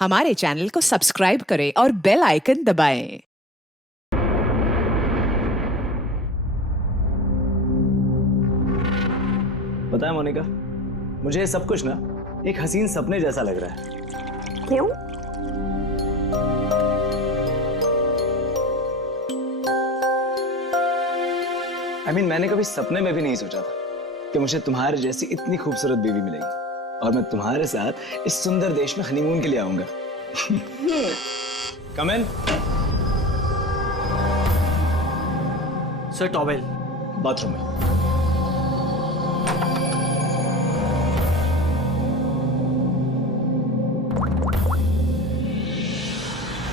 हमारे चैनल को सब्सक्राइब करें और बेल आइकन दबाएं। पता है मोनिका, मुझे ये सब कुछ ना एक हसीन सपने जैसा लग रहा है। क्यों? मैंने कभी सपने में भी नहीं सोचा था कि मुझे तुम्हारे जैसी इतनी खूबसूरत बीवी मिलेगी और मैं तुम्हारे साथ इस सुंदर देश में हनीमून के लिए आऊंगा। कम इन। सर टॉवेल बाथरूम में।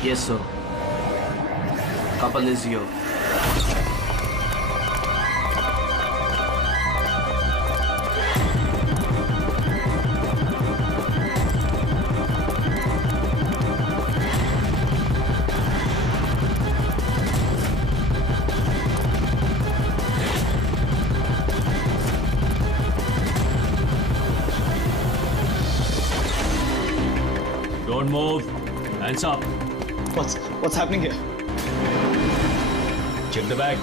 Yes, sir. Couple is here. Don't move. Hands up. What's happening here? Check the bag.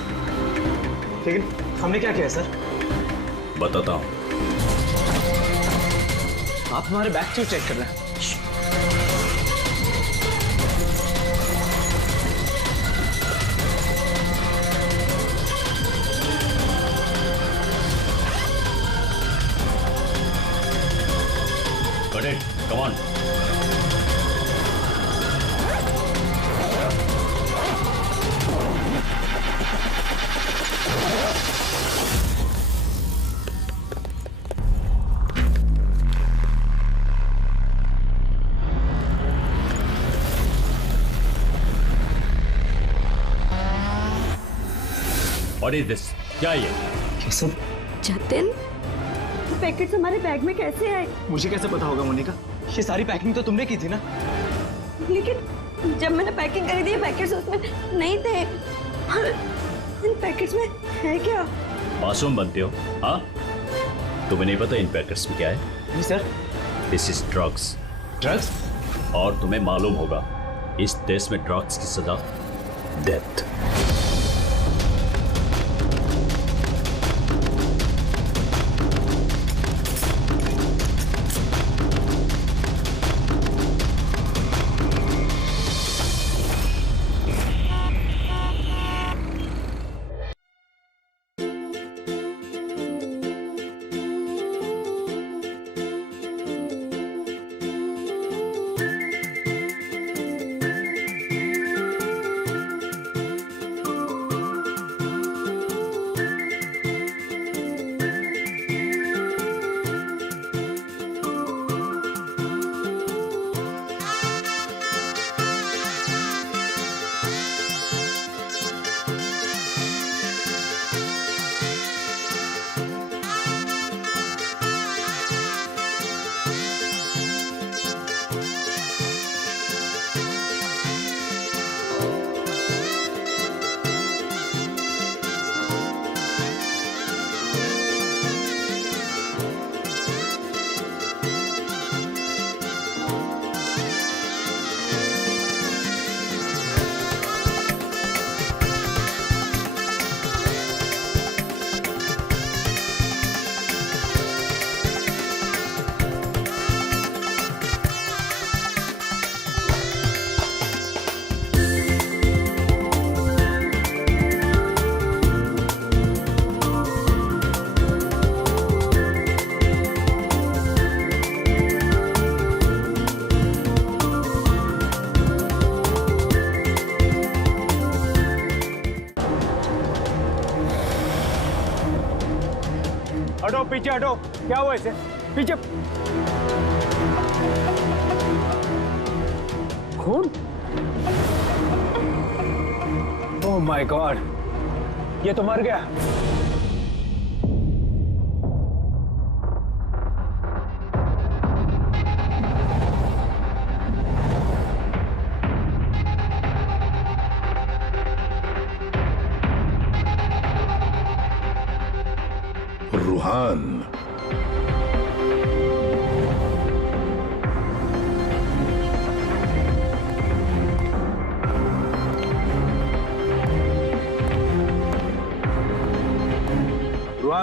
लेकिन हमने क्या किया सर? बताता हूँ. आप हमारे बैग क्यों चेक कर रहे हैं? Got it. Come on. What is this? क्या ये? ये सब जतिन, पैकेट्स हमारे बैग में कैसे आए? मुझे कैसे पता होगा मोनिका? ये सारी पैकिंग तो तुमने की थी ना? लेकिन जब मैंने पैकिंग करी थी पैकेट्स उसमें नहीं थे। इन पैकेट्स में है क्या? मासूम बनते हो, हाँ? तुम्हें नहीं पता इन पैकेट्स में क्या है? नहीं sir. This is drugs. Drugs? और तुम्हें मालूम होगा, इस देश में ड्रग्स की सजा डेथ। हटो पीछे हटो। क्या हुआ इसे? पीछे। खून? ओह माय गॉड, ये तो मर गया। रूहान,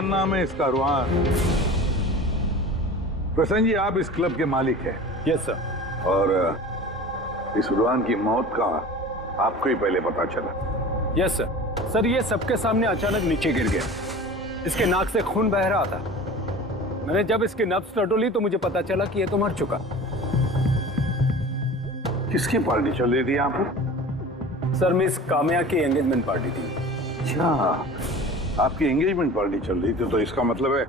रुहान नाम है इसका, रुहान। प्रसन्न जी, आप इस क्लब के मालिक हैं। Yes sir. और इस रुहान की मौत का आपको ही पहले पता चला? Yes sir. सर, ये सबके सामने अचानक नीचे गिर गया। इसके नाक से खून बह रहा था। मैंने जब इसकी नब्ज टटोली तो मुझे पता चला कि ये तो मर चुका। किसकी पार्टी चल रही थी यहाँ पर? सर, मिस काम्या की एंगेजमेंट पार्टी थी। अच्छा, आपकी एंगेजमेंट पार्टी चल रही थी, तो इसका मतलब है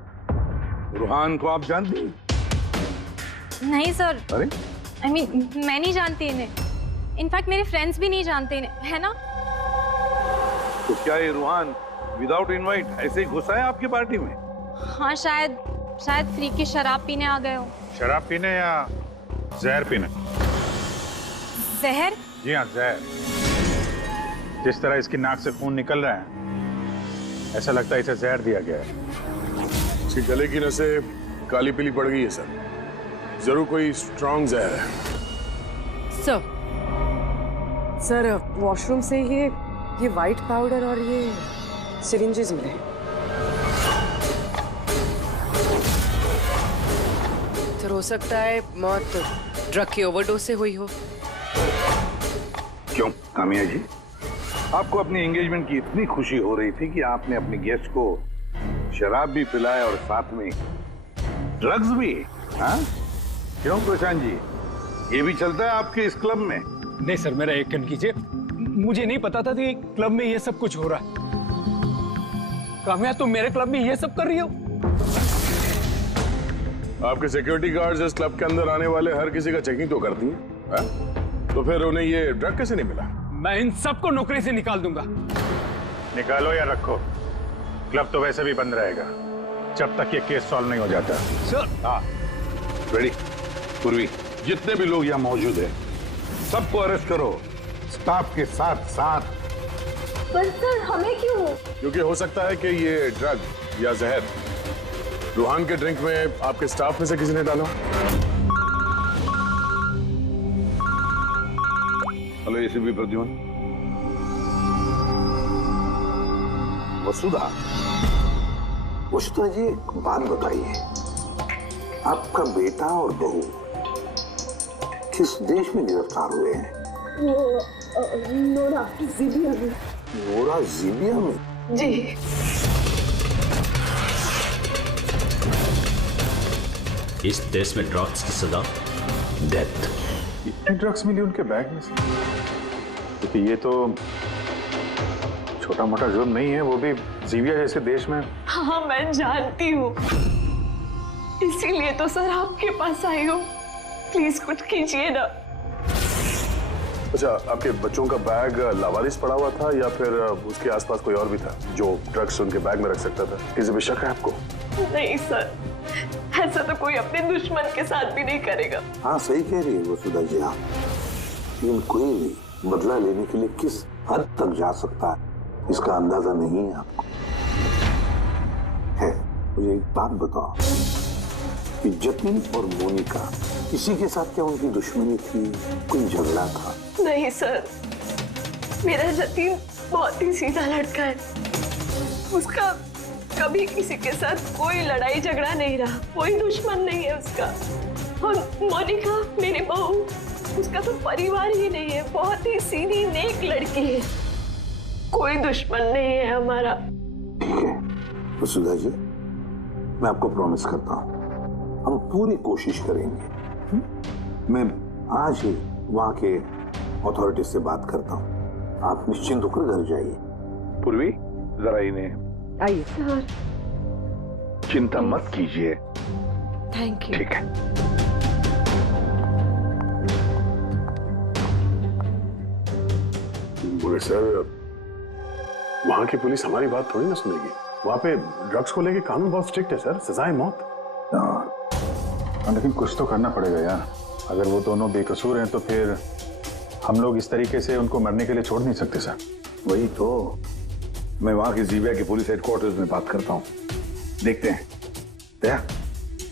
रुहान को आप जानती हैं? नहीं सर। अरे I mean, मैं नहीं जानती इन्हें। इनफैक्ट मेरे फ्रेंड्स भी नहीं जानते इन्हें, है ना? तो क्या ये रुहान विदाउट इनवाइट ऐसे ही घुसा है आपकी पार्टी में? हाँ, शायद फ्री की शराब पीने आ गए हो। शराब पीने या जहर पीने? जहर? जी हाँ, जहर। जिस तरह इसकी नाक से खून निकल रहा है, ऐसा लगता है इसे जहर दिया गया है। इसके गले की नसें काली पीली पड़ गई है सर। जरूर कोई स्ट्रॉन्ग जहर है। सर, वॉशरूम से ये वाइट पाउडर और ये सिरिंजेस मिले। सर, हो सकता है मौत ड्रग की ओवरडोज से हुई हो। क्यों कामिया जी, आपको अपनी एंगेजमेंट की इतनी खुशी हो रही थी कि आपने अपने गेस्ट को शराब भी पिलाया और साथ में ड्रग्स भी? हाँ? क्यों प्रशांत जी, ये भी चलता है आपके इस क्लब में? नहीं सर, मेरा यकीन कीजिए, मुझे नहीं पता था कि क्लब में ये सब कुछ हो रहा है। काम्या, तुम मेरे क्लब में ये सब कर रही हो? आपके सिक्योरिटी गार्ड्स इस क्लब के अंदर आने वाले हर किसी का चेकिंग तो करती हैं। तो फिर उन्हें ये ड्रग कैसे नहीं मिला? मैं इन सबको नौकरी से निकाल दूंगा। निकालो या रखो, क्लब तो वैसे भी बंद रहेगा जब तक ये केस सॉल्व नहीं हो जाता। सर। हाँ, रेडी। पूर्वी, जितने भी लोग यहाँ मौजूद हैं, सबको अरेस्ट करो, स्टाफ के साथ साथ। पर सर, हमें क्यों? क्योंकि हो सकता है कि ये ड्रग या जहर रुहान के ड्रिंक में आपके स्टाफ में से किसी ने डाला। Hello ACP Pradyumn. वसुधा जी, एक बात बताइए, आपका बेटा और बहू किस देश में गिरफ्तार हुए हैं? नोरा जीबिया में। नोरा जीबिया में? जी। इस देश में ड्रग्स की सजा डेथ। इतने ड्रग्स मिली उनके बैग में से? क्योंकि ये तो छोटा मोटा जुर्म नहीं है, वो भी जीबिया जैसे देश में। हाँ, मैं जानती हूँ, इसीलिए तो सर आपके पास आई हूँ। प्लीज कुछ कीजिए ना। अच्छा, आपके बच्चों का बैग लावारिस पड़ा हुआ था या फिर उसके आसपास कोई और भी था जो ड्रग्स उनके बैग में रख सकता था? किसी पे शक है आपको? नहीं सर, ऐसा तो कोई अपने दुश्मन के साथ भी नहीं करेगा। हाँ, सही कह रही है वसुधा जी आप। लेकिन कोई भी बदला लेने के लिए किस हद तक जा सकता है, इसका अंदाजा नहीं है आपको। है, मुझे एक बात बताओ कि जतिन और मोनिका, किसी के साथ क्या उनकी दुश्मनी थी? कोई झगड़ा था? नहीं सर, मेरा जतिन बहुत ही सीधा लड़का है। उसका कभी किसी के साथ कोई लड़ाई झगड़ा नहीं रहा, कोई दुश्मन नहीं है उसका। और मोनिका मेरी बहू, उसका तो परिवार ही नहीं है, बहुत ही सीधी नेक लड़की है, कोई दुश्मन नहीं है हमारा। ठीक है वसुधा जी, मैं आपको प्रॉमिस करता हूँ, हम पूरी कोशिश करेंगे। मैं आज ही वहाँ के अथॉरिटी से बात करता हूँ, आप निश्चिंत होकर घर जाइए। पूर्वी, जरा इन्हें आइए। चिंता मत कीजिए। Thank you. ठीक है। बोले सर, वहाँ की पुलिस हमारी बात थोड़ी ना सुनेगी। वहाँ पे ड्रग्स को लेके कानून बहुत स्ट्रिक्ट है सर, सजाए मौत। लेकिन कुछ तो करना पड़ेगा यार। अगर वो दोनों बेकसूर हैं तो फिर हम लोग इस तरीके से उनको मरने के लिए छोड़ नहीं सकते सर। वही तो, मैं वहाँ की जीबिया के पुलिस हेडक्वार्टर्स में बात करता हूँ, देखते हैं। दया,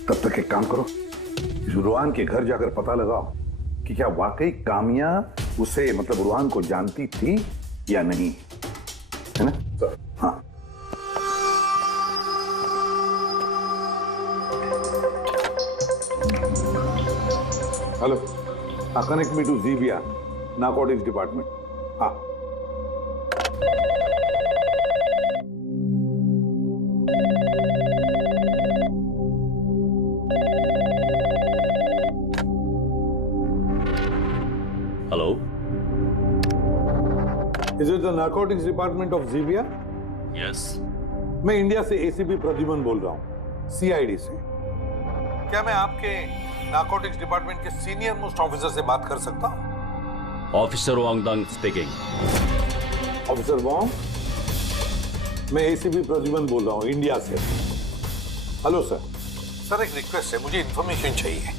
तब तक एक काम करो, इस रुहान के घर जाकर पता लगाओ कि क्या वाकई कामिया उसे, मतलब रुहान को जानती थी या नहीं, है ना सर? हाँ। Hello, connect me to Zibia narcotics department. हाँ, hello, is it the narcotics department of Zibia? Yes. मैं इंडिया से एसीपी प्रद्युमन बोल रहा हूँ, सीआईडी से। क्या मैं आपके नारकोटिक्स डिपार्टमेंट के सीनियर मोस्ट ऑफिसर से बात कर सकता हूँ? Officer Wangdang speaking. Officer Wang, मैं एसीपी प्रद्युमन बोल रहा हूँ इंडिया से। Hello sir. सर, एक रिक्वेस्ट है, मुझे इंफॉर्मेशन चाहिए।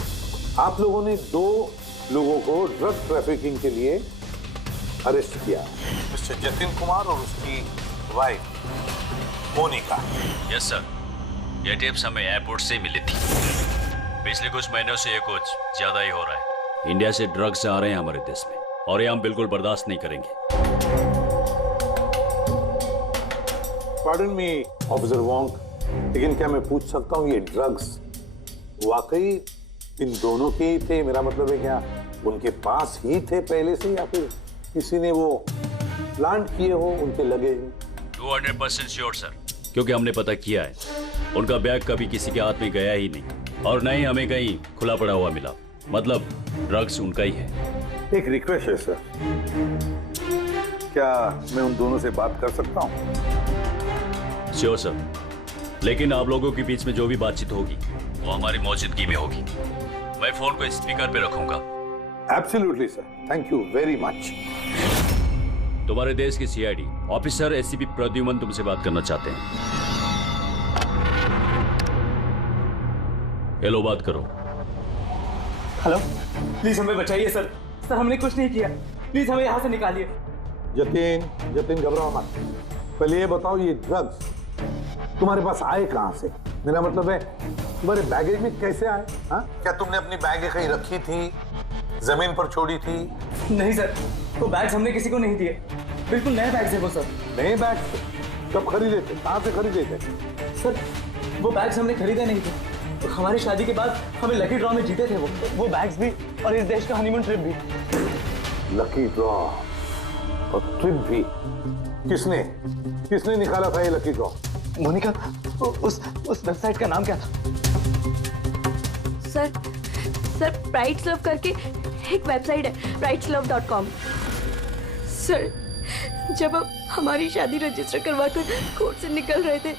आप लोगों ने 2 लोगों को ड्रग ट्रैफिकिंग के लिए अरेस्ट किया, मिस्टर जतिन कुमार और उसकी वाइफ मोनिका। यस सर, ये टिप्स हमें एयरपोर्ट से मिली थी। पिछले कुछ महीनों से ये कुछ ज्यादा ही हो रहा है। इंडिया से ड्रग्स आ रहे हैं हमारे देश में और ये हम बिल्कुल बर्दाश्त नहीं करेंगे। पार्डन मी ऑफिसर वांग, लेकिन क्या मैं पूछ सकता हूँ ये ड्रग्स वाकई इन दोनों के ही थे? मेरा मतलब है क्या उनके पास ही थे पहले से, या फिर किसी ने वो प्लांट किए हो उनके लगेज में? 200% श्योर सर, क्योंकि हमने पता किया है उनका बैग कभी किसी के हाथ में गया ही नहीं और न ही हमें कहीं खुला पड़ा हुआ मिला। मतलब ड्रग्स उनका ही है। एक रिक्वेस्ट है सर, क्या मैं उन दोनों से बात कर सकता हूँ? श्योर सर, लेकिन आप लोगों के बीच में जो भी बातचीत होगी वो हमारी मौजूदगी में होगी। मैं फोन को स्पीकर पे रखूंगा। Absolutely sir, thank you very much. तुम्हारे देश की सीआईडी ऑफिसर एसीपी प्रद्युमन तुमसे बात करना चाहते हैं। हेलो, बात करो। हेलो, प्लीज हमें बचाइए सर। सर, हमने कुछ नहीं किया, प्लीज हमें यहाँ से निकालिए। जतिन घबराओ मत। पहले ये बताओ, ये ड्रग्स तुम्हारे पास आए कहाँ से? मेरा मतलब है तुम्हारे बैगेज में कैसे आए? हाँ, क्या तुमने अपनी बैग कहीं रखी थी, जमीन पर छोड़ी थी? नहीं सर, वो बैग्स हमने किसी को नहीं दिए। बिल्कुल नए बैग्स है वो सर। नए बैग्स? कब खरीदे थे, कहाँ से खरीदे थे? सर, वो बैग्स हमने खरीदे नहीं थे। तो हमारी शादी के बाद हमें लकी ड्रॉ में जीते थे वो बैग्स भी, और इस देश का हनीमून ट्रिप भी। लकी ड्रॉ और ट्रिप भी? किसने निकाला था ये लकी ड्रॉ? मोनिका, उस वेबसाइट का नाम क्या था? सर प्राइड्स लव करके एक वेबसाइट है, prideslove.com। सर, जब हम हमारी शादी रजिस्टर करवा कर कोर्ट से निकल रहे थे।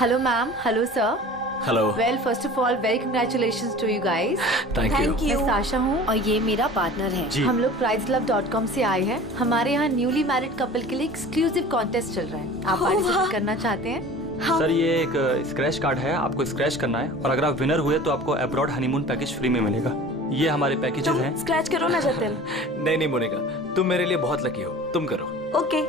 Hello ma'am, hello sir. Hello. Well, first of all very congratulations to you guys. Thank you. मैं साशा हूँ और ये मेरा पार्टनर है। हम लोग prideslove.com से आए हैं। हमारे यहाँ न्यूली मैरिड कपल के लिए एक्सक्लूसिव कॉन्टेस्ट चल रहा है। आप पार्टिसिपेट करना चाहते हैं? हाँ। सर, ये एक स्क्रैच कार्ड है, आपको स्क्रैच करना है और अगर आप विनर हुए तो आपको अब्रॉड हनीमून पैकेज फ्री में मिलेगा। ये हमारे पैकेजेस हैं। स्क्रैच करो ना जतिन। नहीं मोनिका, तुम मेरे लिए बहुत लकी हो, तुम करो। Okay.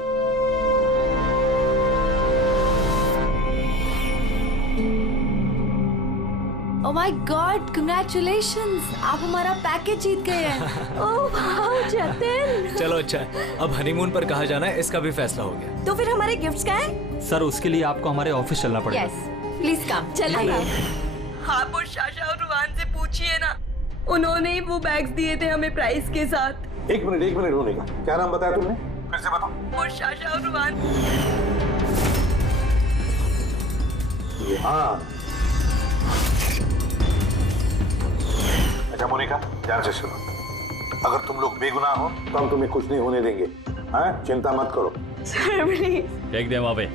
Oh my God, congratulations, आप हमारा पैकेज जीत गए हैं। Oh wow Jatin. चलो अच्छा है, अब हनीमून पर कहाँ जाना है इसका भी फैसला हो गया। तो फिर हमारे गिफ्ट्स क्या है? सर, उसके लिए आपको हमारे ऑफिस चलना पड़ेगा। Yes, please come. चलिए। हाँ, वो शाशा और रुहान से पूछिए ना, उन्होंने ही वो बैग्स दिए थे हमें प्राइस के साथ। एक मिनट होने का, क्या नाम बताया तुमने? फिर से बताओ। वो शाशा और रुहान। हाँ, अच्छा मोनिका, ध्यान से सुनो। अगर तुम लोग बेगुनाह हो तो हम तुम्हें कुछ नहीं होने देंगे। हाँ, चिंता मत करो। Sir please. फेंक दे वहां पे।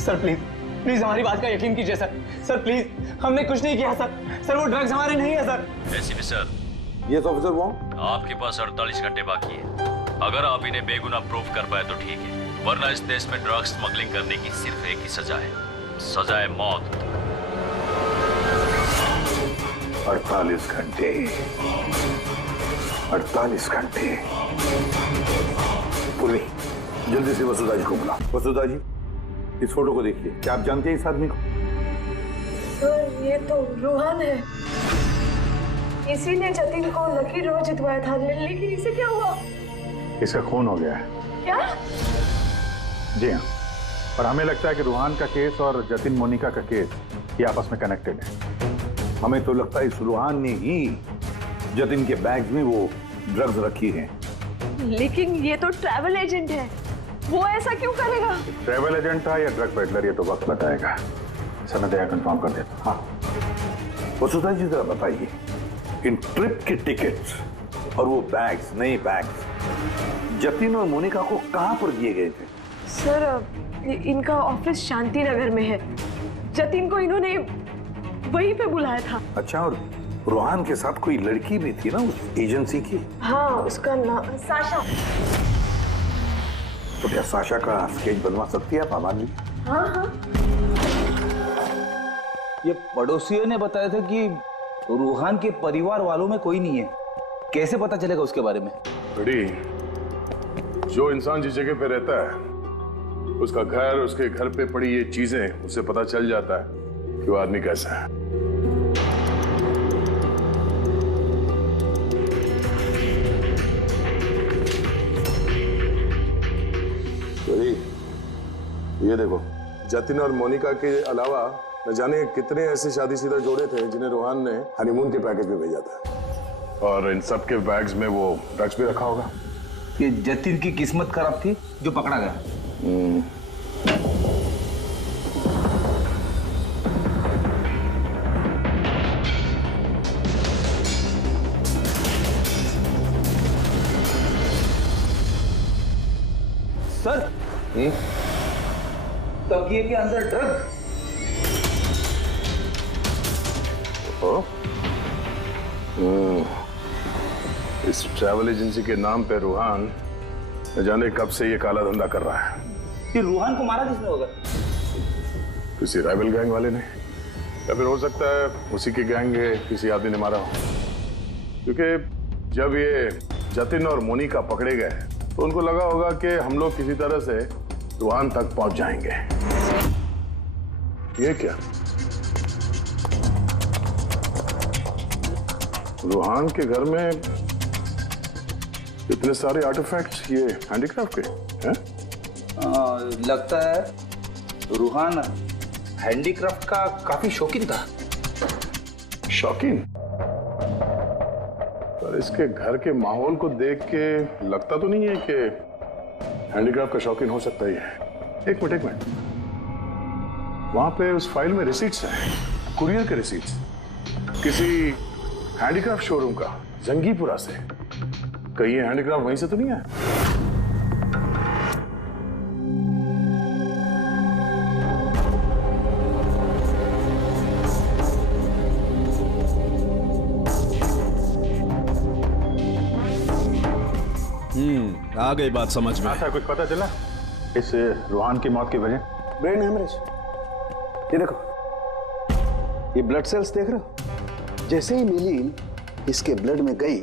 सर प्लीज हमारी बात का यकीन कीजिए सर प्लीज, हमने कुछ नहीं किया सर। वो ड्रग्स हमारे नहीं है सर। ACP sir. Yes officer Wang. आपके पास 48 घंटे बाकी है। अगर आप इन्हें बेगुनाह प्रूव कर पाए तो ठीक है, वरना इस देश में ड्रग्स स्मगलिंग करने की सिर्फ एक ही सजा है, सजा है मौत। 48 घंटे। 48 घंटे। पूर्वी, जल्दी से वसुधा जी को बुला। वसुधा जी, इस फोटो को देखिए। क्या आप जानते हैं इस आदमी को? सर, ये तो रुहान है। इसी ने जतिन को लकी ड्रॉ जितवाया था, लेकिन इसे क्या हुआ? इसका खून हो गया है। क्या? जी हाँ, और हमें लगता है कि रुहान का केस और जतिन मोनिका का केस ये आपस में कनेक्टेड है। हमें तो लगता है इस रुहान ने ही जतिन के बैग में वो ड्रग्स रखी हैं। लेकिन ये तो ट्रैवल एजेंट है, वो ऐसा क्यों करेगा? ट्रैवल एजेंट था या ड्रग पेडलर, ये तो वक्त बताएगा। समय दया कंफर्म कर देता। हाँ, वसुधा जी जरा बताइए, इन ट्रिप के टिकट्स और वो बैग्स, नए बैग्स जतिन और मोनिका को कहां पर दिए गए थे? सर, इनका ऑफिस शांति नगर में है। जतिन को इन्होंने वहीं पे बुलाया था। अच्छा, और रोहान के साथ कोई लड़की भी थी ना उस एजेंसी की? हाँ, उसका नाम साशा। तो क्या साशा का स्केच बनवा सकती है आप आबाद जी? हाँ हाँ। ये पड़ोसियों ने बताया था कि रूहान के परिवार वालों में कोई नहीं है। कैसे पता चलेगा उसके बारे में? बड़ी, जो इंसान जिस जगह पे रहता है उसका घर, उसके घर पे पड़ी ये चीजें, उससे पता चल जाता है कि वो आदमी कैसा है। बड़ी, ये देखो, जतिन और मोनिका के अलावा न जाने कितने ऐसे शादीशुदा जोड़े थे जिन्हें रोहान ने हनीमून के पैकेज में भेजा था। और इन सब के बैग्स में वो ड्रग्स भी रखा होगा। ये जतिन की किस्मत खराब थी जो पकड़ा गया। सर, तकिए के अंदर ड्रग। इस ट्रैवल एजेंसी के नाम पे रूहान न जाने कब से ये काला धंधा कर रहा है। ये रूहान को मारा किसने होगा? किसी राइवल गैंग वाले ने, या फिर हो सकता है उसी की गैंग है, किसी आदमी ने मारा हो। क्योंकि जब ये जतिन और मोनिका पकड़े गए तो उनको लगा होगा कि हम लोग किसी तरह से रूहान तक पहुंच जाएंगे। ये क्या? रूहान के घर में इतने सारे आर्टिफैक्ट्स, ये हैंडीक्राफ्ट के हैं? लगता है रूहान हैंडीक्राफ्ट का काफी शौकीन था। शौकीन? पर इसके घर के माहौल को देख के लगता तो नहीं है कि हैंडीक्राफ्ट का शौकीन हो सकता ही है। एक मिनट, वहां पे उस फाइल में रिसीट्स हैं, कुरियर के रिसीट्स, किसी हैंडीक्राफ्ट शोरूम का, जंगीपुरा से। कहीं ये हैंडीक्राफ्ट वहीं से तो नहीं है? आ गई बात समझ में। अच्छा, कुछ पता चला इस रूहान की मौत की वजह? Brain haemorrhage. ये देखो, ये ब्लड सेल्स देख रहे हो? जैसे ही नीलीन इसके ब्लड में गई,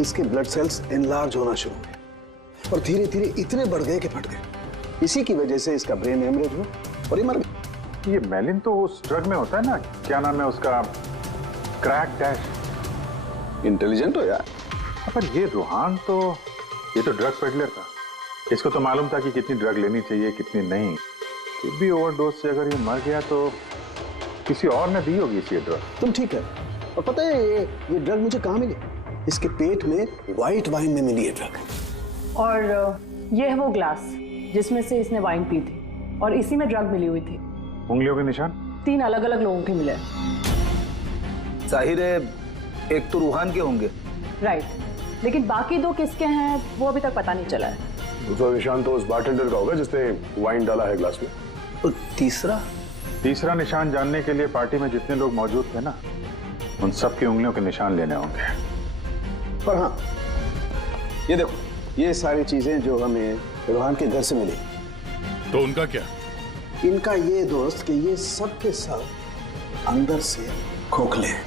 इसके ब्लड सेल्स एनलार्ज होना शुरू हुए और धीरे धीरे इतने बढ़ गए कि फट गए। इसी की वजह से इसका ब्रेन हेमरेज हुआ और ये मर गया। ये मेलिन तो उस ड्रग में होता है ना, क्या नाम है उसका, क्रैक डैश। इंटेलिजेंट हो यार। पर ये रूहान तो, ये तो ड्रग पेडलर था। इसको तो मालूम था कि कितनी ड्रग लेनी चाहिए, कितनी नहीं। फिर भी ओवरडोज से अगर ये मर गया तो किसी और ने दी होगी इसी ड्रग। तुम ठीक है। और पता है ये ड्रग मुझे कहाँ मिली? इसके पेट में व्हाइट वाइन में मिली है ड्रग। और ये है वो ग्लास जिसमें से इसने वाइन पी थी और इसी में ड्रग मिली हुई थी। उंगलियों के निशान 3 अलग अलग लोगों के मिले। जाहिर है एक तो रूहान के होंगे। राइट, लेकिन बाकी 2 किसके हैं वो अभी तक पता नहीं चला है। दूसरा निशान तो उस बारटेंडर का होगा जिसने वाइन डाला है ग्लास में। और तीसरा निशान जानने के लिए पार्टी में जितने लोग मौजूद थे ना, उन सब की उंगलियों के निशान लेने होंगे। पर हाँ, ये देखो, ये सारी चीजें जो हमें रूहान के घर से मिली, तो उनका क्या? इनका ये दोस्त कि ये सब के सब अंदर से खोखले हैं।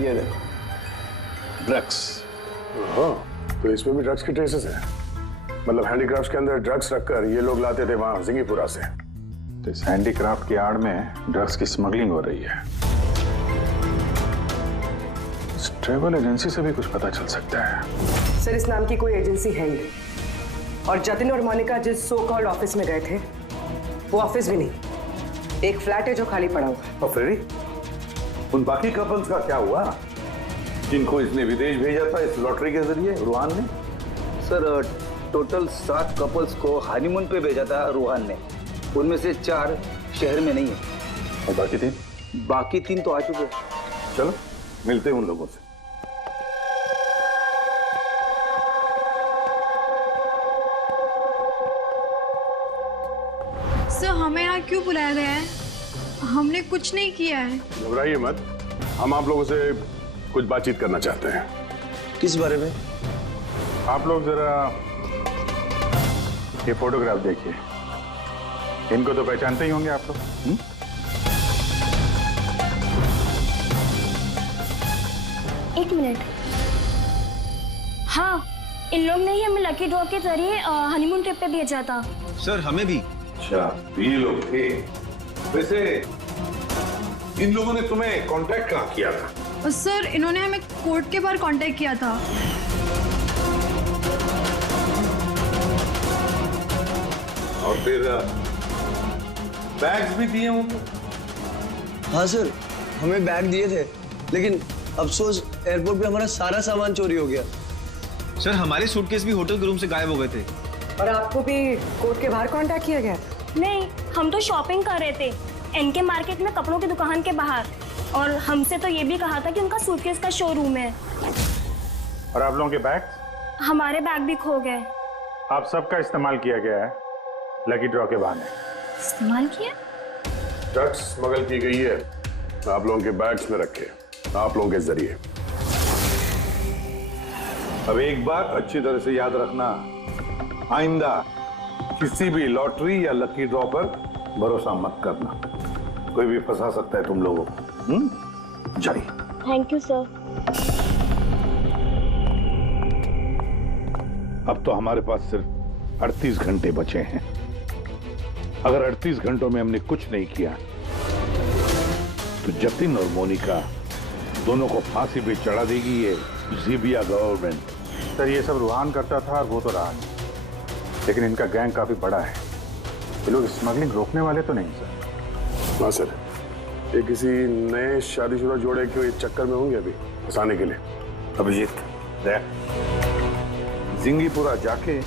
ये देखो, ड्रग्स। हाँ, तो इसमें भी ड्रग्स के ट्रेसेस हैं। मतलब हैंडीक्राफ्ट के अंदर ड्रग्स रखकर ये लोग लाते थे वहां जिंगीपुरा से। तो इस हैंडीक्राफ्ट की आड़ में ड्रग्स की स्मगलिंग हो रही है। ट्रैवल एजेंसी से भी कुछ पता चल सकता है। सर इस नाम की कोई एजेंसी है ही नहीं। और जतिन और मोनिका जिस सो कॉल्ड ऑफिस में गए थे वो ऑफिस भी नहीं, एक फ्लैट है जो खाली पड़ा हुआ है। और फ्रेडी, उन बाकी कपल्स का क्या हुआ जिनको इसने विदेश भेजा था इस लॉटरी के जरिए रूहान ने? सर टोटल 7 कपल्स को हनीमून पे भेजा था रूहान ने, उनमें से 4 शहर में नहीं है। और बाकी 3? बाकी 3 तो आ चुके हैं। चलो मिलते हैं उन लोगों से। सर हमें यहाँ क्यों बुलाया गया है? हमने कुछ नहीं किया है। घबराइए मत, हम आप लोगों से कुछ बातचीत करना चाहते हैं। किस बारे में? आप लोग जरा ये फोटोग्राफ देखिए, इनको तो पहचानते ही होंगे आप लोग। एक मिनट। हाँ, इन लोग ने ही हमें लकी ड्रॉ के जरिए हनीमून ट्रिप पे भेजा था। सर हमें भी। अच्छा, ये लोग थे। वैसे इन लोगों ने तुम्हें कांटेक्ट कहाँ किया था? सर इन्होंने हमें कोर्ट के बाहर कांटेक्ट किया था। और फिर बैग्स भी दिए उनको? हाँ सर, हमें बैग दिए थे, लेकिन अफसोस एयरपोर्ट पे हमारा सारा सामान चोरी हो गया। सर हमारे सूटकेस भी होटल के रूम से गायब हो गए थे। और आपको भी कोर्ट के बाहर कांटेक्ट किया गया? नहीं, हम तो शॉपिंग कर रहे थे एनके मार्केट में कपड़ों की दुकान के बाहर, और हमसे तो ये भी कहा था कि उनका सूटकेस का शोरूम है। और आप लोगों के बैग? हमारे बैग भी खो गए। आप सबका इस्तेमाल किया गया है लकी ड्रॉ के बहाने। इस्तेमाल किया? ड्रग्स स्मगल की गई है आप लोगों के बैग्स में रखे, आप लोगों के जरिए। अब एक बात अच्छी तरह से याद रखना, आइंदा किसी भी लॉटरी या लकी ड्रॉ पर भरोसा मत करना, कोई भी फंसा सकता है तुम लोगों को। जाइए। Thank you sir. अब तो हमारे पास सिर्फ 38 घंटे बचे हैं। अगर 38 घंटों में हमने कुछ नहीं किया तो जतिन और मोनिका दोनों को फांसी पे चढ़ा देगी ये ज़ीबिया गवर्नमेंट। सर ये सब रूहान करता था और वो तो रहा, लेकिन इनका गैंग काफी बड़ा है। ये लोग स्मगलिंग रोकने वाले तो नहीं सर? हाँ सर, ये किसी नए शादीशुदा जोड़े के चक्कर में होंगे अभी फंसाने के लिए। अभिजीत देख, जिंगीपुरा जाके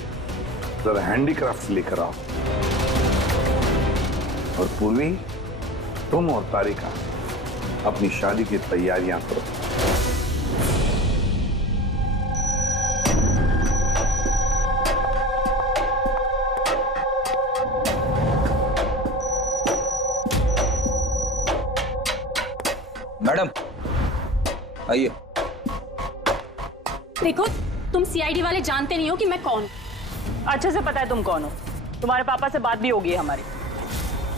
जरा हैंडीक्राफ्ट लेकर आओ, और पूर्वी तुम और तारिका अपनी शादी की तैयारियां करो। मैडम आइए। देखो, तुम सीआईडी वाले जानते नहीं हो कि मैं कौन हूं। अच्छे से पता है तुम कौन हो। तुम्हारे पापा से बात भी होगी हमारी।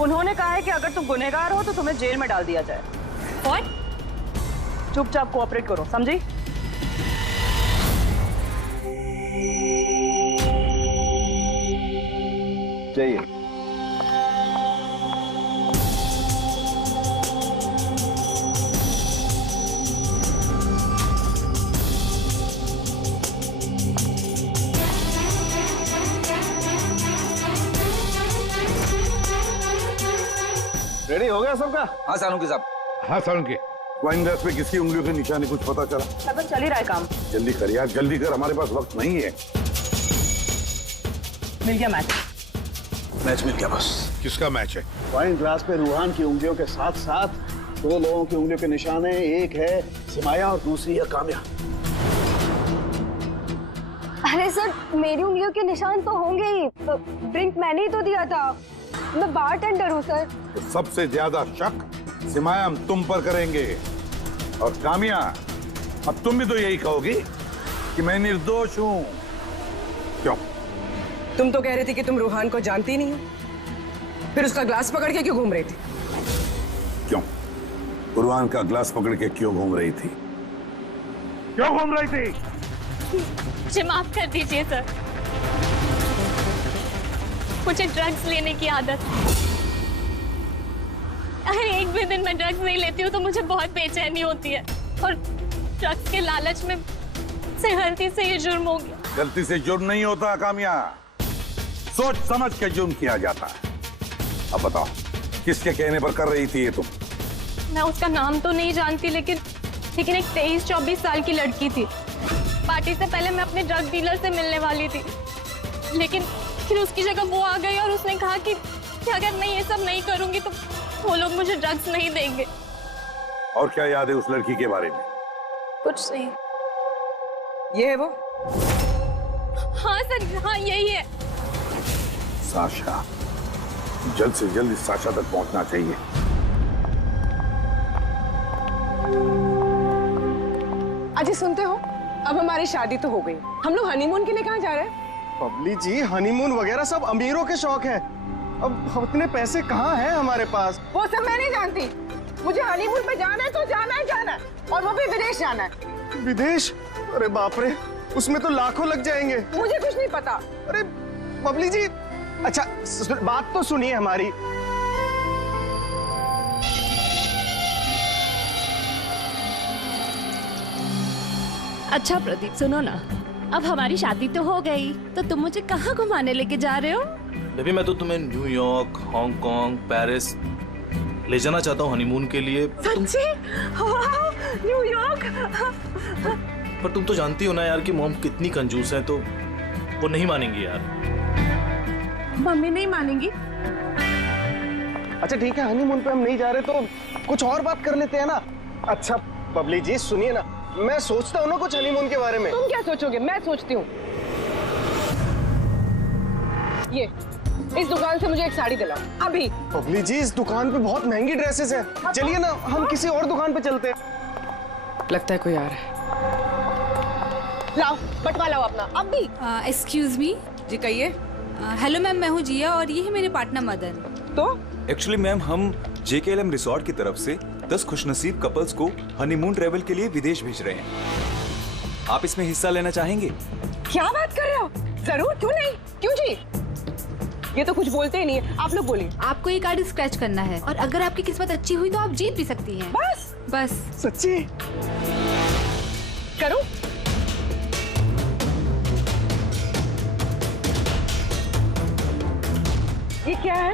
उन्होंने कहा है कि अगर तुम गुनहगार हो तो तुम्हें जेल में डाल दिया जाए। और चुपचाप कोऑपरेट करो, समझी? चाहिए। रेडी हो गया सबका? हाँ सालुंकी साहब। हाँ सालुंकी, वाइन ग्लास पे किसकी उंगलियों के निशाने कुछ पता चला? सब चल ही रहा है काम। जल्दी कर यार, जल्दी कर, हमारे पास वक्त नहीं है। मिल गया मैच। मैच मिल गया बस। किसका मैच है? वाइन ग्लास पे रूहान की उंगलियों के साथ साथ 2 लोगों की उंगलियों के निशान हैं। एक है सिमाया और दूसरी है काम्या। अरे सर, मेरी उंगलियों के निशान तो होंगे ही। ड्रिंक मैंने ही तो दिया था, मैं बारटेंडर हूँ सर। तो सबसे ज्यादा शक सिमाया हम तुम पर करेंगे, और कामिया अब तुम भी तो यही कहोगी कि मैं निर्दोष हूँ। क्यों? तुम तो कह रही थी कि तुम रूहान को जानती नहीं हो, फिर उसका ग्लास पकड़ के क्यों घूम रही थी? क्यों? रूहान का ग्लास पकड़ के क्यों घूम रही थी? क्यों घूम रही थी? मुझे माफ कर दीजिए सर, मुझे ड्रग्स लेने की आदत। अगर एक भी दिन मैं ड्रग्स नहीं लेती हूँ तो मुझे बहुत बेचैनी होती है, और ड्रग्स के लालच में से गलती से ये जुर्म हो गया। गलती से जुर्म नहीं होता कामिया, सोच समझ के जुर्म किया जाता है। अब बताओ किसके कहने पर कर रही थी ये तुम? मैं उसका नाम तो नहीं जानती, लेकिन एक 23-24 साल की लड़की थी। पार्टी से पहले मैं अपने ड्रग डीलर से मिलने वाली थी, लेकिन फिर उसकी जगह वो आ गई और उसने कहा कि अगर मैं ये सब नहीं करूंगी तो वो लोग मुझे ड्रग्स नहीं देंगे। और क्या याद है उस लड़की के बारे में? कुछ नहीं। ये है वो? हाँ सर, हाँ यही है। साशा, जल्द से जल्द इस साशा तक पहुंचना चाहिए। अजय सुनते हो, अब हमारी शादी तो हो गई, हम लोग हनीमून के लिए कहाँ जा रहे हैं? बबली जी, हनीमून वगैरह सब अमीरों के शौक है। अब इतने पैसे कहाँ हैं हमारे पास? वो सब मैं नहीं जानती। मुझे हनीमून पे जाना है तो जाना है, जाना है, और वो भी विदेश जाना है। विदेश? अरे बाप रे, उसमें तो लाखों लग जाएंगे। मुझे कुछ नहीं पता। अरे बबली जी, अच्छा बात तो सुनिए हमारी। अच्छा प्रदीप, सुनो ना, अब हमारी शादी तो हो गई, तो तुम मुझे कहाँ घुमाने लेके जा रहे हो? बेबी, मैं तो तुम्हें न्यूयॉर्क, हांगकांग, पेरिस ले जाना चाहता हूँ हनीमून के लिए। सच्ची? वाह, न्यूयॉर्क! पर तुम तो जानती हो ना यार कि मॉम कितनी कंजूस है, तो वो नहीं मानेंगी यार। मम्मी नहीं मानेंगी? अच्छा ठीक है, हनीमून पे हम नहीं जा रहे तो कुछ और बात कर लेते हैं ना। अच्छा बबली जी सुनिए ना, मैं सोचता हूँ ना कुछ हनीमून के बारे में। तुम क्या सोचोगे? मैं सोचती हूँ। ये इस दुकान से मुझे एक साड़ी दिलाओ अभी। बबली जी, इस दुकान पे बहुत महंगी ड्रेसेस हैं। चलिए ना, हम किसी और दुकान पे चलते हैं। लगता है कोई आ रहा है। लाओ, बटवा लाओ अपना अभी। Excuse me. जी कहिए। हेलो मैम, मैं हूँ जिया और ये है मेरे पार्टनर मदन। तो एक्चुअली मैम, हम JKLM रिसोर्ट की तरफ से 10 खुशनसीब कपल्स को हनीमून ट्रेवल के लिए विदेश भेज रहे हैं। आप इसमें हिस्सा लेना चाहेंगे? क्या बात कर रहे हो? जरूर, क्यों नहीं, क्यों जी? ये तो कुछ बोलते ही नहीं है, आप लोग बोलिए। आपको ये कार्ड स्क्रैच करना है और अगर आपकी किस्मत अच्छी हुई तो आप जीत भी सकती हैं। बस। सच्ची? करो। ये क्या है?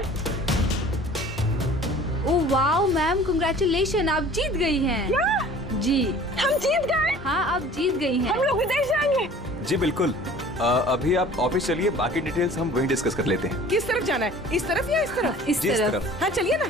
ओह वाओ मैम, कांग्रेचुलेशन, आप जीत गई हैं। क्या? जी। हम जीत गए? हाँ, आप जीत गई हैं। हम लोग विदेश जाएंगे? जी बिल्कुल। अभी आप ऑफिस चलिए, बाकी डिटेल्स हम वहीं डिस्कस कर लेते हैं। किस तरफ जाना है? इस तरफ या इस तरफ? इस तरफ। हाँ चलिए ना।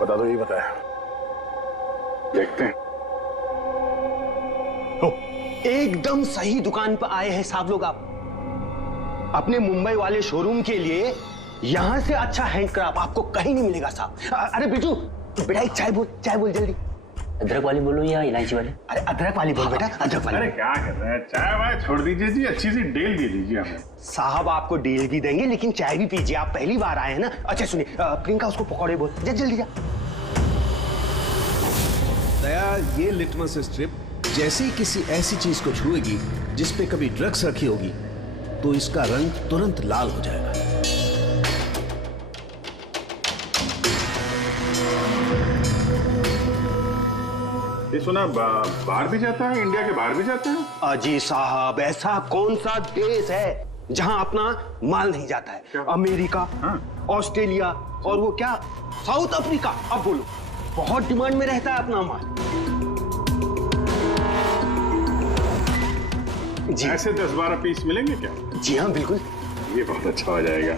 बता दो, ये बताया, देखते हैं। एकदम सही दुकान पर आए हैं साहब लोग। आप अपने मुंबई वाले शोरूम के लिए यहां से अच्छा हैंडक्राफ्ट आपको कहीं नहीं मिलेगा साहब। अरे बिजू, बेटा एक चाय बोल जल्दी। अदरक वाली बोलो या इलायची वाली? अरे अदरक वाली बोल बेटा, अदरक वाली। अरे क्या कर रहे हैं, चाय वाय छोड़ दीजिए जी, अच्छी सी डील दे दीजिए हमें। साहब आपको डील भी देंगे, लेकिन चाय भी पीजिए, आप पहली बार आए हैं ना। अच्छा सुनिए, प्रियंका उसको पकौड़े बोल, जल्दी जा। दया, ये लिटमस स्ट्रिप जैसे ही किसी ऐसी चीज को छुएगी जिस पे कभी ड्रग्स रखी होगी तो इसका रंग तुरंत लाल हो जाएगा। ये सुना बाहर भी जाता है, इंडिया के बाहर भी जाते हैं? अजी साहब, ऐसा कौन सा देश है जहां अपना माल नहीं जाता है? अमेरिका, ऑस्ट्रेलिया और वो क्या, साउथ अफ्रीका। अब बोलो, बहुत डिमांड में रहता है अपना माल। जी ऐसे 10-12 पीस मिलेंगे क्या? जी हाँ बिल्कुल। ये बहुत अच्छा हो जाएगा।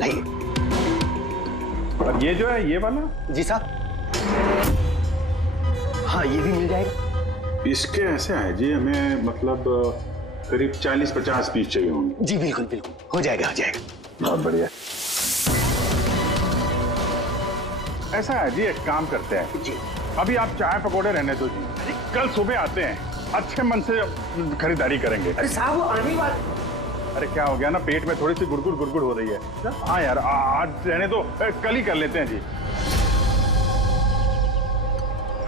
लाइए। और ये जो है, ये वाला? जी साहब। हाँ ये भी मिल जाएगा। इसके ऐसे है जी, हमें मतलब करीब 40-50 पीस चाहिए होंगे। जी बिल्कुल बिल्कुल, हो जाएगा। बहुत बढ़िया। ऐसा है जी, एक काम करते हैं जी, अभी आप चाय पकौड़े रहने दो जी, कल सुबह आते हैं, अच्छे मन से खरीदारी करेंगे। अरे साहब वो आने वाले। अरे क्या हो गया ना, पेट में थोड़ी सी गुड़गुड़ हो रही है। हाँ यार, आज रहने दो, कल ही कर लेते हैं जी।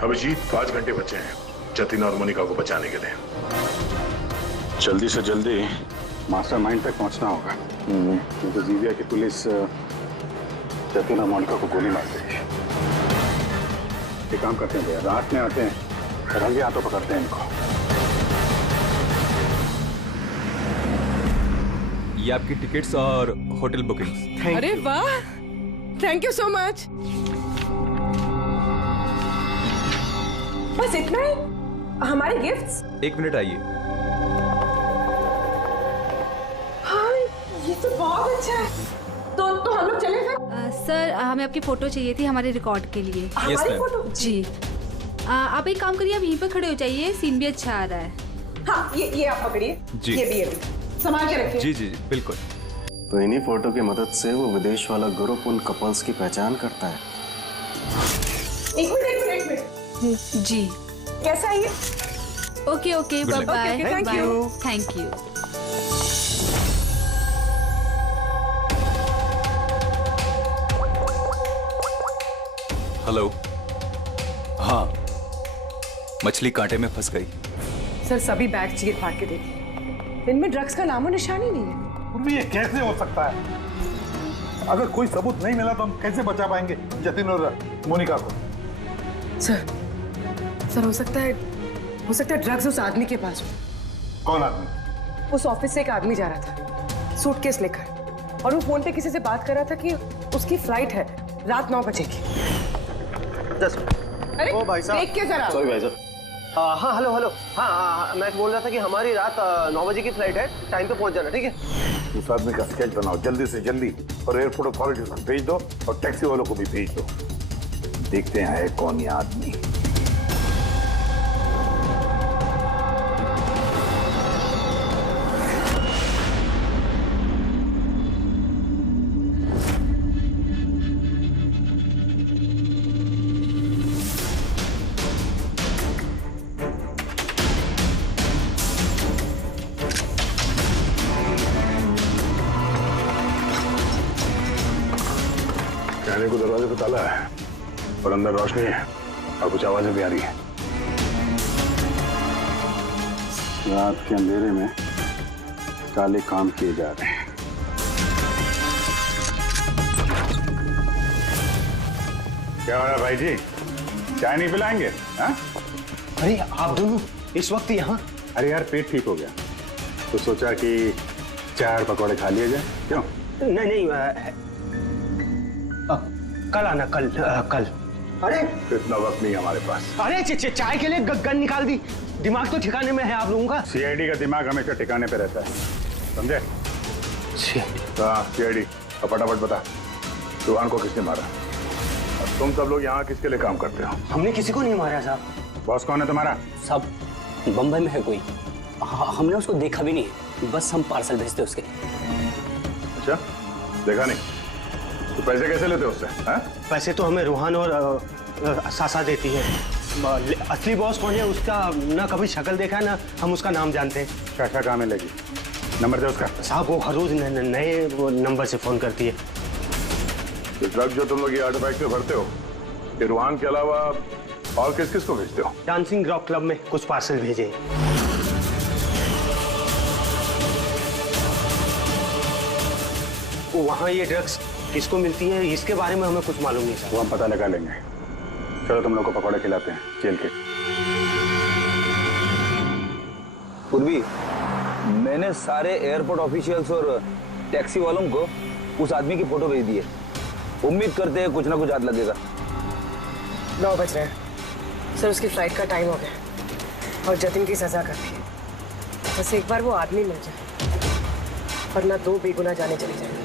अभिजीत 5 घंटे बचे हैं जतिन और मोनिका को बचाने के लिए। जल्दी से जल्दी मास्टरमाइंड तक पहुंचना होगा। तो जीविया की पुलिस जतिन और मोनिका को गोली मार देगी। एक काम करते हैं भैया, रात में आते हैं, रंगे हाथों पकड़ते हैं इनको। ये आपकी टिकट्स और होटल बुकिंग्स। अरे वाह, थैंक यू सो मच। बस इतना ही? हमारे गिफ्ट्स? 1 मिनट आइए। हाँ, ये तो बहुत अच्छा है। तो हम लोग चले फिर? सर हमें आपकी फोटो चाहिए थी हमारे रिकॉर्ड के लिए। हमारी फोटो? जी। आप एक काम करिए, आप यहीं पर खड़े हो जाइए, सीन भी अच्छा आ रहा है। हाँ, ये आप पकड़िए। जी। ये भी संभाल के रखिए। जी जी बिल्कुल। तो इन्हीं फोटो की मदद से वो विदेश वाला ग्रुप उन कपल्स की पहचान करता है। एक मिनट। जी। कैसा है ये? Okay bye bye. Thank you. Thank you. Hello. हाँ, मछली कांटे में फंस गई। सर सभी बैग चीर फाड़ के देखिए, इनमें ड्रग्स का नामो निशान ही नहीं है। ये कैसे हो सकता है? अगर कोई सबूत नहीं मिला तो हम कैसे बचा पाएंगे जतिन और मोनिका को? सर हो सकता है ड्रग्स उस आदमी के पास। कौन आदमी? उस ऑफिस से एक आदमी जा रहा था सूटकेस लेकर, और वो फोन पे किसी से बात कर रहा था कि उसकी फ्लाइट है रात 9 बजे की। 10 मिनट। अरे ओ भाई साहब, देख के जरा। सॉरी भाई साहब। हाँ हेलो। हाँ, मैं बोल रहा था कि हमारी रात 9 बजे की फ्लाइट है, टाइम पे पहुंच जाना, ठीक है? उस आदमी का स्केच बनाओ जल्दी से जल्दी, और एयरपोर्ट अथॉरिटीज को भेज दो और टैक्सी वालों को भी भेज दो। देखते हैं है कौन ये आदमी। कहने को दरवाजे पे ताला है और अंदर रोशनी है और कुछ आवाजें भी आ रही है। रात के अंधेरे में काले काम किए जा रहे हैं। क्या हो रहा है भाई जी, चाय नहीं पिलाएंगे? हाँ? अरे आप दोनों इस वक्त यहाँ? अरे यार पेट ठीक हो गया तो सोचा कि चाय और पकौड़े खा लिए जाए। क्यों? नहीं, कल आना, कल। अरे इतना वक्त नहीं हमारे पास। अरे चाय के लिए गन निकाल दी। दिमाग तो ठिकाने में है आप लोगों का। सीआईडी का दिमाग हमेशा ठिकाने पे रहता है, समझे? हाँ सीआईडी, अब फटाफट बता रुहान को किसने मारा? और तुम सब लोग यहाँ किसके लिए काम करते हो? हमने किसी को नहीं मारा साहब। बॉस कौन है तुम्हारा? साहब बम्बई में है कोई, हमने उसको देखा भी नहीं, बस हम पार्सल भेजते उसके। अच्छा, देखा नहीं तो पैसे कैसे लेते हो उससे? पैसे तो हमें रूहान और सासा देती है। असली बॉस कौन है उसका ना कभी शक्ल देखा है ना हम उसका नाम जानते हैं। शाखा कहाँ मिलेगी? नंबर दे उसका। साहब वो हर रोज नए नंबर से फोन करती है। तो ड्रग जो तुम लोग ये आर्टिफैक्ट में भरते हो, ये रूहान के अलावा और किस किस को भेजते हो? डांसिंग रॉक क्लब में कुछ पार्सल भेजे। वहाँ ये ड्रग्स किसको मिलती है इसके बारे में हमें कुछ मालूम नहीं सर। वो हम पता लगा लेंगे। चलो तुम लोग को पकौड़े खिलाते हैं जेल के। पूर्वी, मैंने सारे एयरपोर्ट ऑफिशियल्स और टैक्सी वालों को उस आदमी की फोटो भेज दी है। उम्मीद करते हैं कुछ ना कुछ हाथ लगेगा। 9 बज रहे हैं सर, उसकी फ्लाइट का टाइम हो गया और जतिन की सजा कर दी। बस एक बार वो आदमी मिल जाए वरना 2 बेगुनाह जाने चली जाएंगे।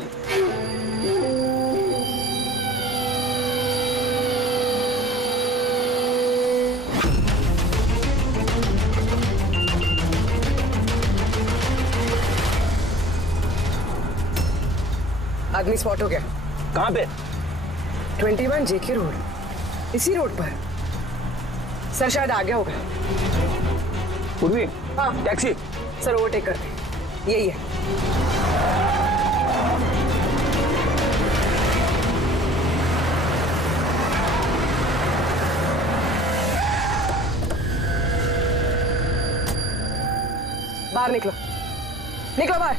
आदमी स्पॉट हो गया। कहाँ पे? 21 जेके रोड, इसी रोड पर। सर शायद आ गया होगा। पूर्वी, हाँ टैक्सी। सर ओवरटेक करते, यही है। बाहर निकलो, निकलो बाहर।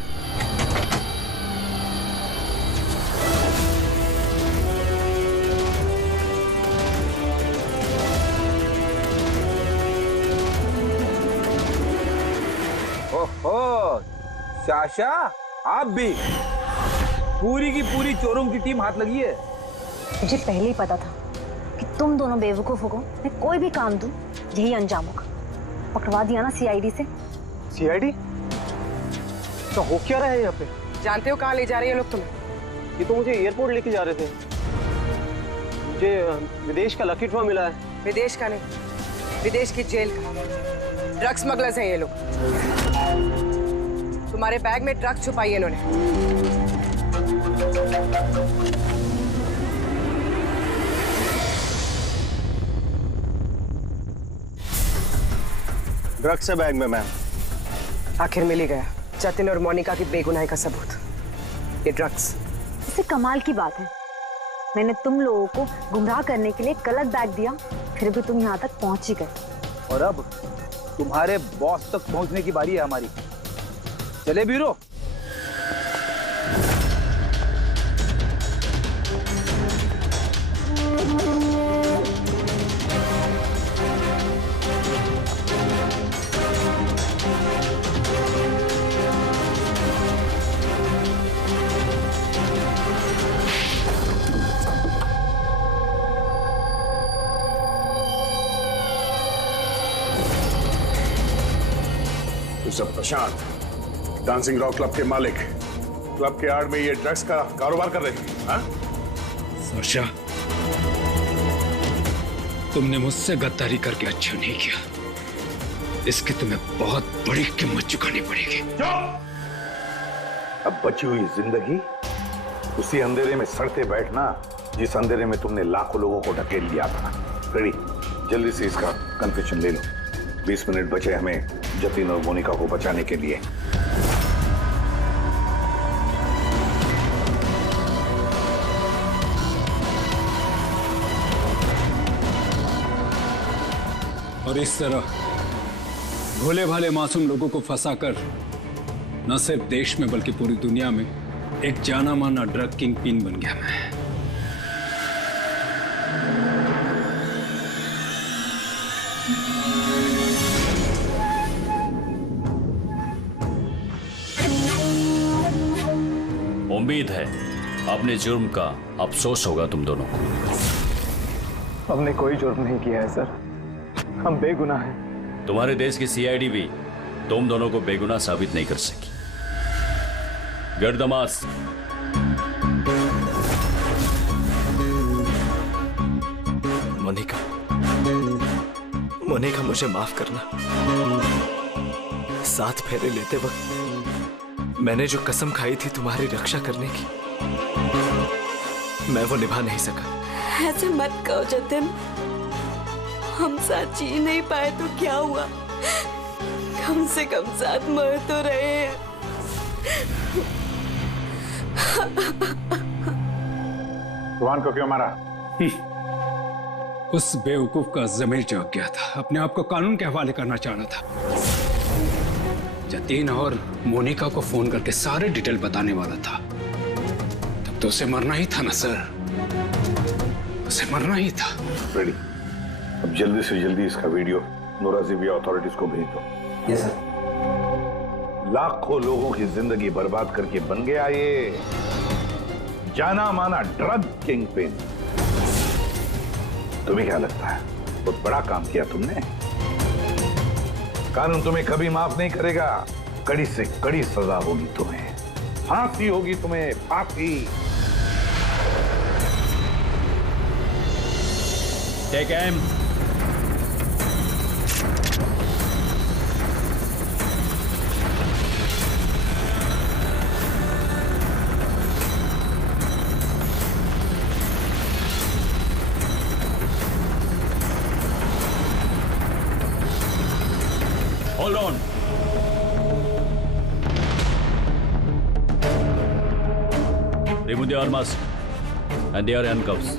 ओहो, शाशा आप भी? पूरी की पूरी चोरों की टीम हाथ लगी है। मुझे पहले ही पता था कि तुम दोनों बेवकूफों को मैं कोई भी काम दूं यही अंजाम होगा। पकड़वा दिया ना सीआईडी से। सीआईडी? तो हो क्या रहा है यहाँ पे? जानते हो कहाँ ले जा रहे हैं लोग तुम्हें? ये तो मुझे एयरपोर्ट लेके जा रहे थे। मुझे विदेश का लकी ड्रॉ मिला है। विदेश का नहीं, विदेश की जेल का। ड्रग्स स्मगलर्स हैं ये लोग। तुम्हारे बैग में ड्रग्स छुपाई है इन्होंने। ड्रग्स है बैग में मैम। आखिर मिल ही गया जतिन और मोनिका की बेगुनाही का सबूत। ये ड्रग्स। इससे कमाल की बात है, मैंने तुम लोगों को गुमराह करने के लिए गलत बैग दिया, फिर भी तुम यहाँ तक पहुंच ही गए। और अब तुम्हारे बॉस तक पहुंचने की बारी है हमारी। चले ब्यूरो। सब प्रशांत, डांसिंग रॉक क्लब के मालिक, क्लब के आड़ में ये ड्रग्स का कारोबार कर रहे हैं। हाँ? वर्षा, तुमने मुझसे गद्दारी करके अच्छा नहीं किया। इसकी तुम्हें बहुत बड़ी कीमत चुकानी पड़ेगी। अब बची हुई जिंदगी उसी अंधेरे में सड़ते बैठना जिस अंधेरे में तुमने लाखों लोगों को ढकेल लिया था। रेडी, जल्दी से इसका कन्फेशन ले लो। 20 मिनट बचे हमें जतिन और मोनिका को बचाने के लिए। और इस तरह भोले भाले मासूम लोगों को फंसाकर न सिर्फ देश में बल्कि पूरी दुनिया में एक जाना माना ड्रग किंग पिन बन गया मैं। उम्मीद है अपने जुर्म का अफसोस होगा तुम दोनों को। हमने कोई जुर्म नहीं किया है सर, हम बेगुनाह हैं। तुम्हारे देश की सीआईडी भी तुम दोनों को बेगुनाह साबित नहीं कर सकी। गर्दमास, मोनिका, मोनिका मुझे माफ करना। 7 फेरे लेते वक्त मैंने जो कसम खाई थी तुम्हारी रक्षा करने की, मैं वो निभा नहीं सका। ऐसे मत कहो जतिन, हम साथ जी नहीं पाए तो क्या हुआ, कम से कम साथ मर तो रहे हैं। रुहान को क्यों मारा? उस बेवकूफ का ज़मीर जाग गया था, अपने आप को कानून के हवाले करना चाह रहा था। जतीन और मोनिका को फोन करके सारे डिटेल बताने वाला था। तब तो उसे मरना ही था ना सर, उसे मरना ही था। रेडी, अब जल्दी से जल्दी इसका वीडियो नोराजिबिया अथॉरिटीज को भेज दो। Yes sir. लाखों लोगों की जिंदगी बर्बाद करके बन गया ये जाना माना ड्रग किंग पिन। तुम्हें क्या लगता है बहुत बड़ा काम किया तुमने? कानून तुम्हें कभी माफ नहीं करेगा। कड़ी से कड़ी सजा होगी तुम्हें, फांसी होगी तुम्हें, फांसी। Take M. Hold on. Remove the arms and they are handcuffs.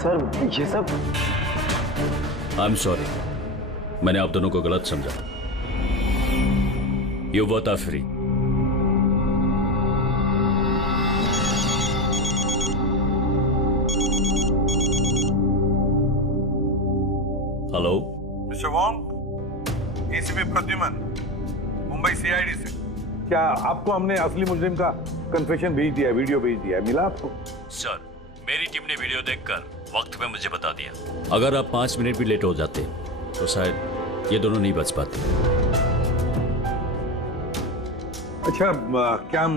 Sir ये सब आई एम सॉरी, मैंने आप दोनों को गलत समझा। You both are free. Hello Mister Wong, ACP Pradyuman, Mumbai CID से। क्या आपको हमने असली मुजरिम का कन्फेशन भेज दिया, वीडियो भेज दिया, मिला आपको? सर, मेरी टीम ने वीडियो देखकर वक्त पे मुझे बता दिया। अगर आप 5 मिनट भी लेट हो जाते तो शायद ये दोनों नहीं बच पाते। अच्छा, क्या हम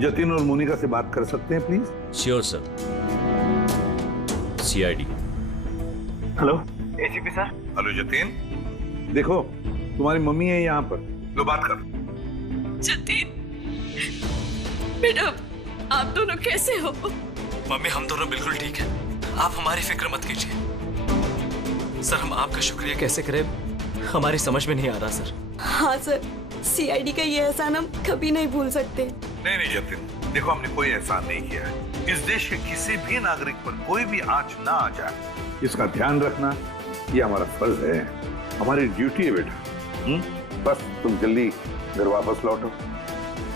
जतिन और मोनिका से बात कर सकते हैं please? Sure sir. CID. Hello ACP sir. Hello Jatin, देखो तुम्हारी मम्मी है यहाँ पर, लो बात कर। जतिन बेटा, आप दोनों कैसे हो? मम्मी, हम दोनों बिल्कुल ठीक हैं। आप हमारी फिक्र मत कीजिए। सर, हम आपका शुक्रिया कैसे करें हमारी समझ में नहीं आ रहा सर। हाँ सर, सीआईडी का ये एहसान हम कभी नहीं भूल सकते। नहीं जतिन, देखो हमने कोई एहसान नहीं किया है। इस देश के किसी भी नागरिक पर कोई भी आंच ना आ जाए, इसका ध्यान रखना ये हमारा फर्ज है, हमारी ड्यूटी है बेटा। बस तुम जल्दी घर वापस लौटो,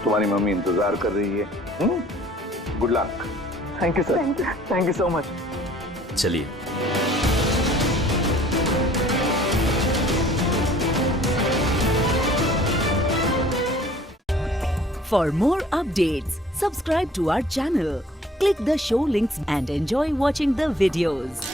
तुम्हारी मम्मी इंतजार कर रही है। Good luck. Thank you sir, thank you so much. चलिए। For more updates, subscribe to our channel, click the show links and enjoy watching the videos.